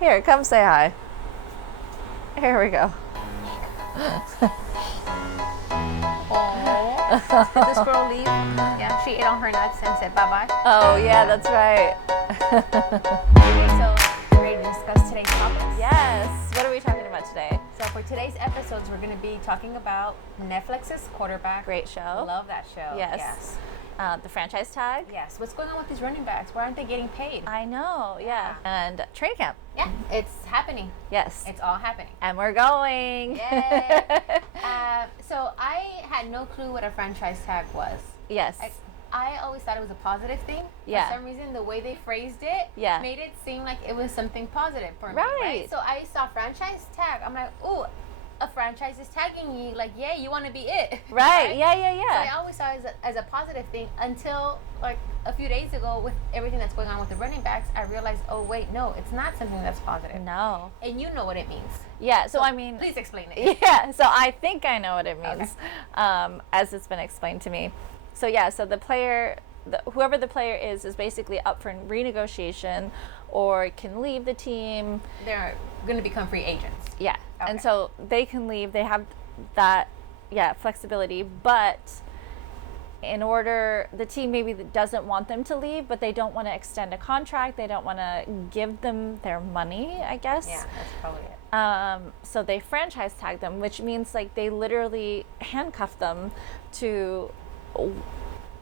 Here, come say hi. Here we go. Oh, did this girl leave? Yeah, she ate all her nuts and said bye-bye. Oh, yeah, that's right. Okay, so ready to discuss today's topics? Yes. What are we talking about today? So for today's episodes, we're going to be talking about Netflix's Quarterback. Great show. Love that show. Yes. The franchise tag. Yes. What's going on with these running backs? Why aren't they getting paid? I know, yeah. And training camp. Yeah, it's happening. Yes. It's all happening. And we're going. Yay. So I had no clue what a franchise tag was. Yes. I always thought it was a positive thing. Yeah. For some reason, the way they phrased it made it seem like it was something positive for me. Right. So I saw franchise tag. I'm like, ooh, a franchise is tagging you. Like, yeah, you want to be it. Right. Yeah. So I always saw it as a positive thing until like a few days ago with everything that's going on with the running backs, I realized, oh, wait, no, it's not something that's positive. No. And you know what it means. Yeah. So I mean. Please explain it. Yeah. So I think I know what it means as it's been explained to me. So yeah, so the player, whoever the player is basically up for renegotiation or can leave the team. They're going to become free agents. Yeah. Okay. And so they can leave. They have that, flexibility. But in order, the team maybe doesn't want them to leave, but they don't want to extend a contract. They don't want to give them their money, I guess. Yeah, that's probably it. So they franchise tag them, which means like they literally handcuff them to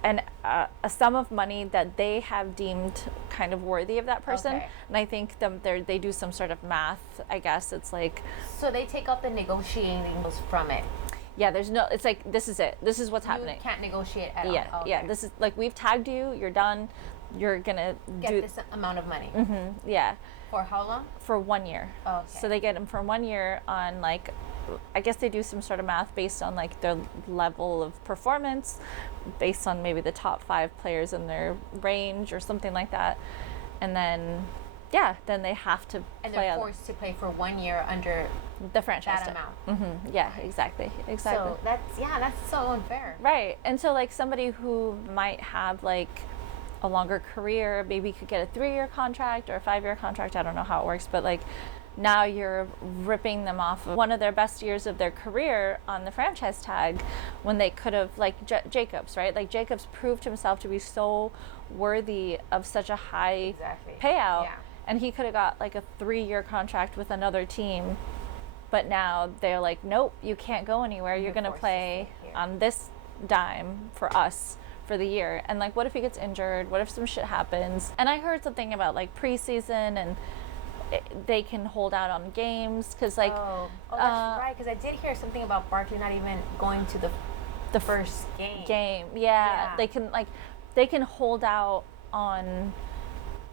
a sum of money that they have deemed kind of worthy of that person. Okay. And I think they do some sort of math. I guess it's like. So they take out the negotiating from it. Yeah, it's like, this is it. This is what's happening. You can't negotiate at all. Yeah, okay. Yeah. This is like, we've tagged you. You're done. You're gonna get this amount of money. Mm-hmm, yeah. For how long? For 1 year. Oh, okay. So they get them for 1 year on like, I guess they do some sort of math based on like their level of performance, based on maybe the top 5 players in their range or something like that, and then. Yeah, then they have to and they're forced to play for 1 year under the franchise that amount. Mm-hmm. Yeah, exactly. So that's so unfair. Right, and so like somebody who might have like a longer career, maybe could get a 3-year contract or a 5-year contract. I don't know how it works, but like now you're ripping them off of one of their best years of their career on the franchise tag when they could have, like Jacobs, right? Like Jacobs proved himself to be so worthy of such a high payout. Yeah. And he could have got like a 3-year contract with another team, but now they're like, nope, you can't go anywhere. You're going to play on this dime for us for the year. And like, what if he gets injured? What if some shit happens? And I heard something about like preseason and they can hold out on games because like. Oh, that's right. Because I did hear something about Barkley not even going to the first game. Yeah. They can hold out on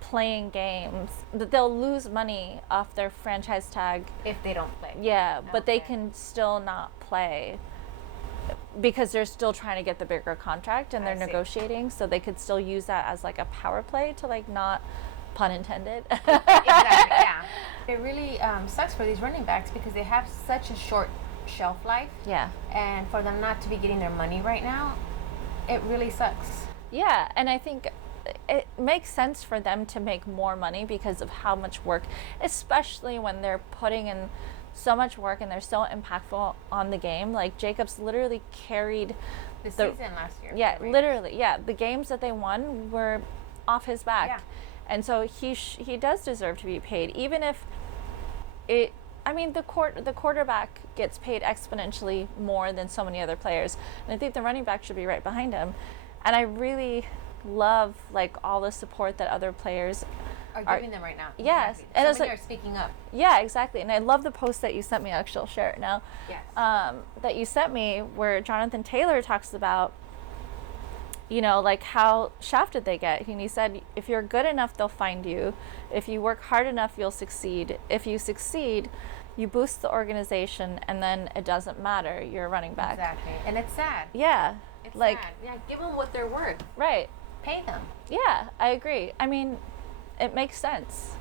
playing games, that they'll lose money off their franchise tag if they don't play. Yeah, but they can still not play because they're still trying to get the bigger contract and they're negotiating, so they could still use that as like a power play to like not, pun intended. Exactly, yeah. It really sucks for these running backs because they have such a short shelf life. Yeah. And for them not to be getting their money right now, it really sucks. Yeah, and I think it makes sense for them to make more money because of how much work, especially when they're putting in so much work and they're so impactful on the game. Like Jacobs literally carried the season last year. Yeah, literally. Yeah, the games that they won were off his back. Yeah. And so he does deserve to be paid, even if it. I mean, the quarterback gets paid exponentially more than so many other players, and I think the running back should be right behind him. And I really love like all the support that other players are giving them right now. Yes, exactly. And so many are speaking up. Yeah, exactly. And I love the post that you sent me. Actually, I'll share it now. Yes. That you sent me, where Jonathan Taylor talks about, like how shafted they get. And he said, if you're good enough, they'll find you. If you work hard enough, you'll succeed. If you succeed, you boost the organization, and then it doesn't matter. You're a running back. Exactly. And it's sad. Yeah. It's sad. Yeah, give them what they're worth. Right. Pay them. Yeah, I agree. I mean, it makes sense.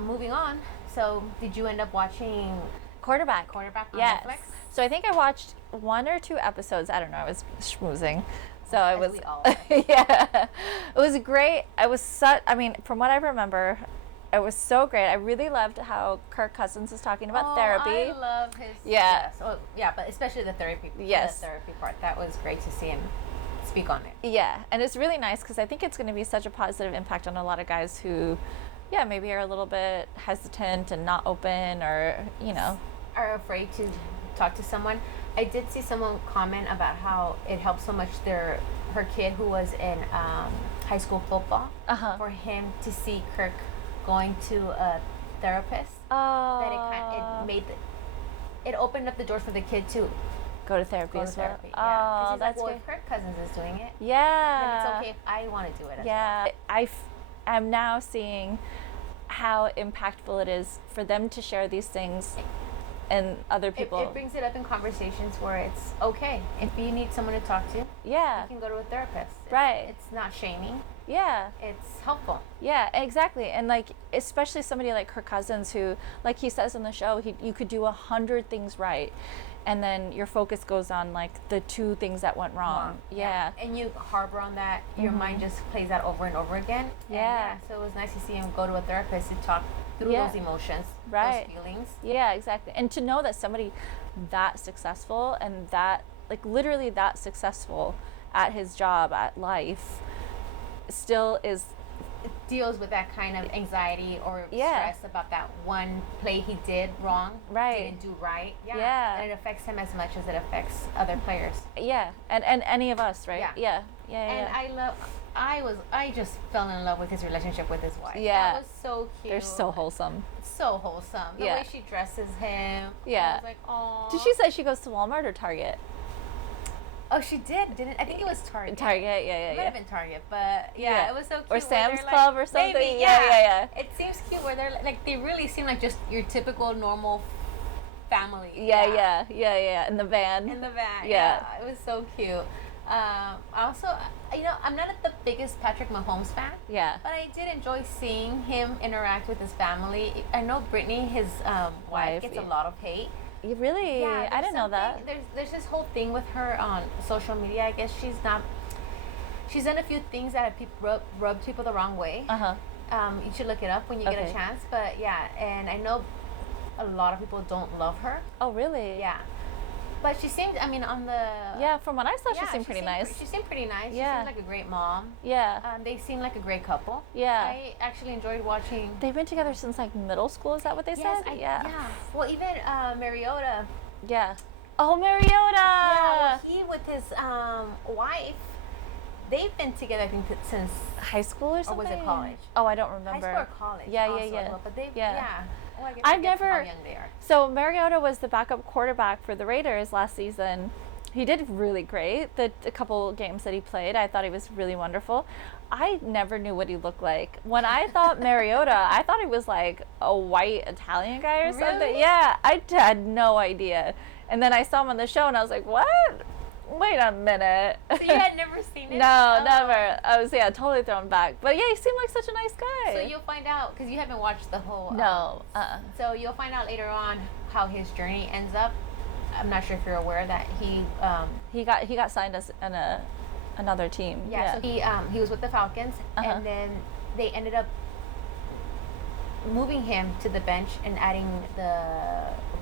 Moving on. So, did you end up watching Quarterback on Netflix? Netflix? So I think I watched 1 or 2 episodes. I don't know. I was schmoozing. So I was, we all yeah, it was great. I mean, from what I remember, It was so great. I really loved how Kirk Cousins is talking about therapy. I love his. Yeah. Yes. Oh, yeah, but especially the therapy. Yes. The therapy part. That was great to see him speak on it. Yeah, and it's really nice because I think it's going to be such a positive impact on a lot of guys who, maybe are a little bit hesitant and not open, or are afraid to talk to someone. I did see someone comment about how it helped so much her kid who was in high school football, for him to see Kirk going to a therapist. Oh. That it opened up the doors for the kid to go to therapy as well. Yeah. Oh, that's like, good. If Kirk Cousins is doing it, yeah, then it's okay if I want to do it as well. Yeah, I'm now seeing how impactful it is for them to share these things, and other people. It brings it up in conversations where it's okay. If you need someone to talk to, you can go to a therapist. It's not shaming. Yeah. It's helpful. Yeah, exactly. And like, especially somebody like Kirk Cousins, who, like he says on the show, you could do 100 things right, and then your focus goes on like the 2 things that went wrong. Yeah. And you harbor on that. Your mind just plays that over and over again. Yeah. So it was nice to see him go to a therapist to talk through those emotions, those feelings. Yeah, exactly. And to know that somebody that successful, and that, like, literally that successful at his job, at life, still deals with that kind of anxiety or stress about that one play he did wrong, didn't do right. And it affects him as much as it affects other players. Yeah, and any of us, right? Yeah. And I just fell in love with his relationship with his wife. Yeah, that was so cute. They're so wholesome. So wholesome. The way she dresses him. Yeah. I was like, oh. Did she say she goes to Walmart or Target? Oh, she didn't? I think it was Target. Target, yeah. It might have been Target, but it was so cute. Or Sam's Club or something. Maybe, yeah. It seems cute where they're like, they really seem like just your typical normal family. Yeah. In the van. Yeah. It was so cute. Also, I'm not the biggest Patrick Mahomes fan. Yeah. But I did enjoy seeing him interact with his family. I know Brittany, his wife, gets a lot of hate. You really? Yeah, I didn't know that. There's this whole thing with her on social media. I guess she's done a few things that have rubbed people the wrong way. You should look it up when you get a chance. But yeah, and I know a lot of people don't love her. Oh, really? Yeah. But she seemed, on the... Yeah, from what I saw, she seemed pretty nice. She seemed pretty nice. Yeah. She seemed like a great mom. Yeah. They seemed like a great couple. Yeah. I actually enjoyed watching... They've been together since, like, middle school, is that what they said? Yeah. Well, even Mariota. Yeah. Oh, Mariota! Yeah, well, he with his wife, they've been together, I think, since... high school or something? Or was it college? Oh, I don't remember. High school or college. Yeah. But they've... Yeah. Well, I've never... how young they are. So Mariota was the backup quarterback for the Raiders last season. He did really great. The couple games that he played, I thought he was really wonderful. I never knew what he looked like. When I thought Mariota, I thought he was like a white Italian guy or something. Really? Yeah, I had no idea. And then I saw him on the show and I was like, what? Wait a minute. So you had never seen it? No, never. I was, totally thrown back. But yeah, he seemed like such a nice guy. So you'll find out, because you haven't watched the whole... No. So you'll find out later on how his journey ends up. I'm not sure if you're aware that he got signed as another team. Yeah, so he was with the Falcons, and then they ended up moving him to the bench and adding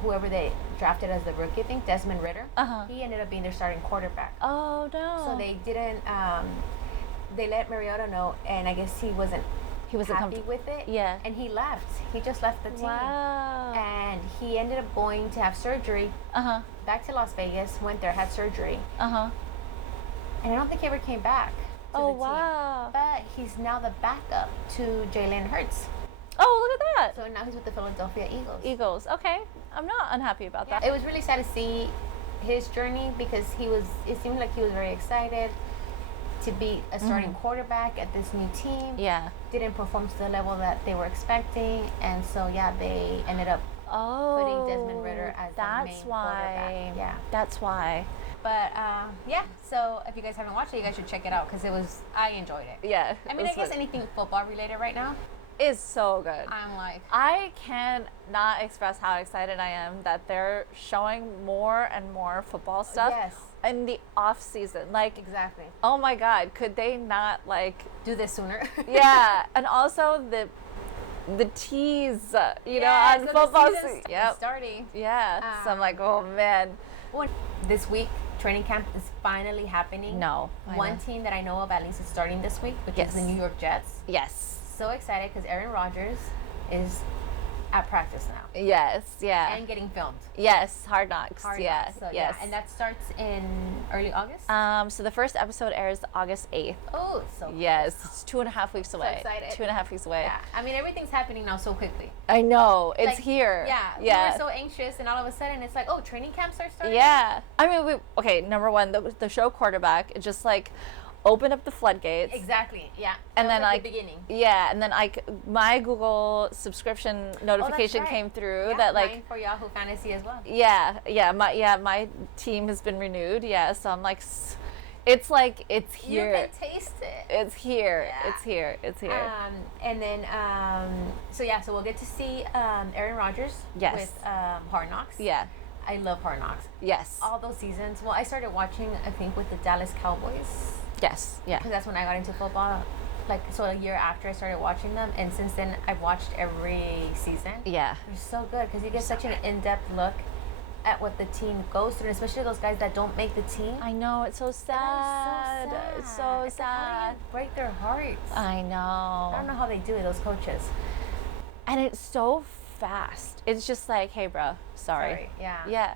whoever they drafted as the rookie, I think, Desmond Ridder. He ended up being their starting quarterback. Oh, no. So they didn't, they let Mariota know, and I guess he wasn't happy with it. Yeah. And he left. He just left the team. Wow. And he ended up going to have surgery. Back to Las Vegas, went there, had surgery. And I don't think he ever came back to the team. Wow. But he's now the backup to Jalen Hurts. Oh, look at that. So now he's with the Philadelphia Eagles. Okay. I'm not unhappy about that. It was really sad to see his journey because it seemed like he was very excited to be a starting quarterback at this new team. Yeah. Didn't perform to the level that they were expecting. And so, they ended up putting Desmond Ridder as the main quarterback. Yeah. That's why. But, so if you guys haven't watched it, you guys should check it out because I enjoyed it. Yeah. I guess anything football related right now is so good. I'm like... I cannot express how excited I am that they're showing more and more football stuff. Yes. In the off season. Like, exactly. Oh my God, could they not do this sooner? Yeah. And also the tease, you know, Yeah, on so football. the season's starting. Yeah. So I'm like, oh man. Well, this week, training camp is finally happening. No. One team that I know of at least is starting this week, which Yes. is the New York Jets. Yes. So excited because Aaron Rodgers is at practice now. Yes. Yeah. And getting filmed. Yes. Hard Knocks. Hard yeah. Knocks. So, yes. Yeah, and that starts in early August. So the first episode airs August 8th. Oh, so Yes, it's 2.5 weeks away. excited. 2.5 weeks away. Yeah, I mean everything's happening now so quickly. I know, it's Like, here. Yeah, Yeah. we were so anxious, and all of a sudden it's like, oh, training camp starts starting. Yeah. I mean, okay, number one, the show Quarterback, it just like opened up the floodgates. Exactly. Yeah. And That then was, like the beginning. Yeah, and then my Google subscription notification right. came through Yeah, that like mine for Yahoo Fantasy as well. my team has been renewed. Yeah, so I'm like, it's here. You can taste it. It's here. Yeah. It's here. It's here. And then so we'll get to see Aaron Rodgers Yes. with Hard Knocks. Yeah. I love Hard Knocks. Yes. All those seasons. Well, I started watching, I think, with the Dallas Cowboys. Yes. Yeah. Because that's when I got into football. Like, so a year after I started watching them, and since then I've watched every season. Yeah. They're so good because you get such an in-depth look at what the team goes through, and especially those guys that don't make the team. I know, it's so sad. It's so It's like, how do you break their hearts. I know. I don't know how they do it, those coaches. And it's so fast. It's just like, hey, bro, sorry. Yeah. Yeah.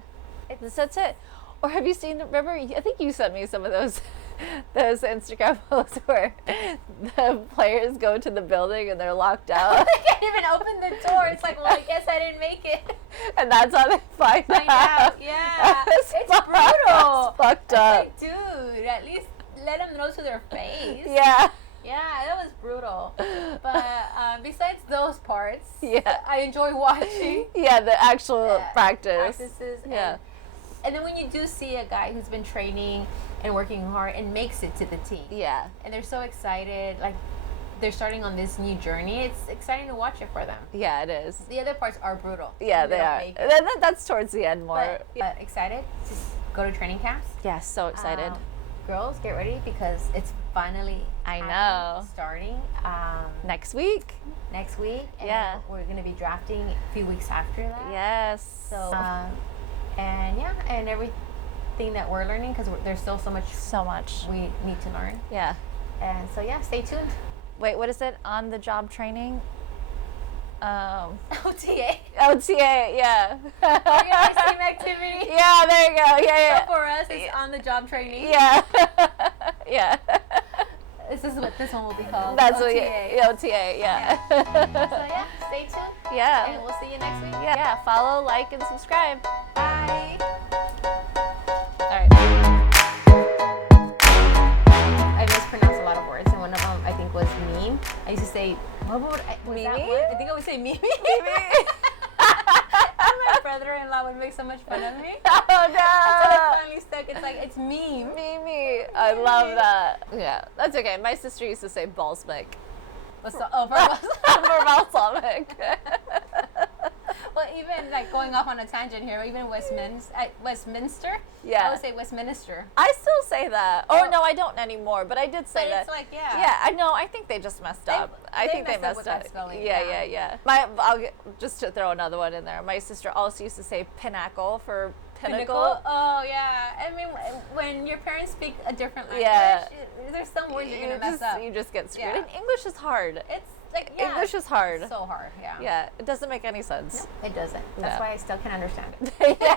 That's it. Or have you seen, remember, I think you sent me some of those Instagram posts where the players go to the building and they're locked out. They can't even open the door. It's like, well, I guess I didn't make it. And that's how they find out. Yeah. It's brutal. It's fucked up. Like, dude, at least let them know to their face. Yeah. Yeah, that was brutal. But besides those parts, Yeah. I enjoy watching. Yeah, the actual practices. Yeah. And then when you do see a guy who's been training and working hard and makes it to the team. Yeah. And they're so excited, like they're starting on this new journey. It's exciting to watch it for them. Yeah, it is. The other parts are brutal. Yeah, they are. And that's towards the end more. But excited to go to training camps. Yeah, so excited. Girls, get ready because it's finally starting next week. Next week. And Yeah. we're going to be drafting a few weeks after that. Yes. So, and everything that we're learning because there's still so much we need to learn. Yeah. And so, yeah, stay tuned. Wait, what is it? On the job training? OTA. OTA, yeah. Organized team activity. Yeah, there you go. Yeah. So for us, it's on the job training. Yeah. Yeah. This is what this one will be called. That's OTA. what OTA, yeah. So yeah, stay tuned. Yeah. And we'll see you next week. Yeah. Follow, like, and subscribe. Bye. All right. I mispronounced a lot of words, and one of them I think was meme. I used to say, what would Mimi? I think I would say mimi. And my brother-in-law would make so much fun of me. Oh So it no! finally stuck. It's like, it's meme. Mimi. I love that. Yeah, that's okay. My sister used to say balsamic. What's the, oh, For balsamic. Well, even like going off on a tangent here, even Westminster. Yeah. I would say Westminster. I still say that. Oh, Oh. no, I don't anymore, but I did say But that. it's like, yeah. Yeah, I know. I think they just messed up. I think they messed up messed with up. that spelling, Yeah. yeah. Just to throw another one in there. My sister also used to say pinnacle for pinnacle. Oh, yeah. I mean, when your parents speak a different language, Yeah. there's some words you're going to mess up. You just get screwed. Yeah. And English is hard. It's like, yeah. English is hard. So hard, yeah. Yeah, it doesn't make any sense. It doesn't. That's No. why I still can't understand it. Yeah.